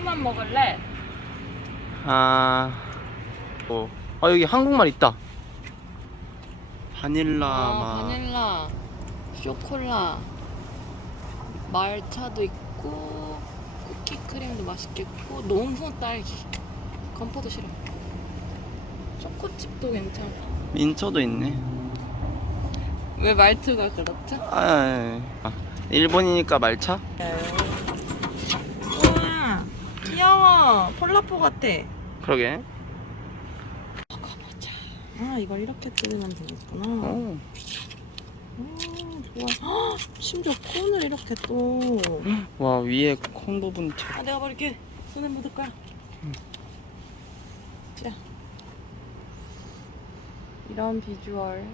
캔만 먹을래? 아, 어, 아 여기 한국말 있다. 바닐라 아, 맛. 바닐라, 쇼콜라, 말차도 있고 쿠키 크림도 맛있겠고 너무 딸기. 건포도 싫어. 초코칩도 괜찮아. 민초도 있네. 왜 말투가 그렇죠? 아, 아, 아, 일본이니까 말차? 우와 폴라포 같아. 그러게. 먹어보자. 아 이걸 이렇게 뜯으면 되겠구나. 어. 음, 좋아. 헉, 심지어 콘을 이렇게 또아 와 위에 콘 부분 참. 내가 버릴게. 손에 묻을 거야. 자. 이런 비주얼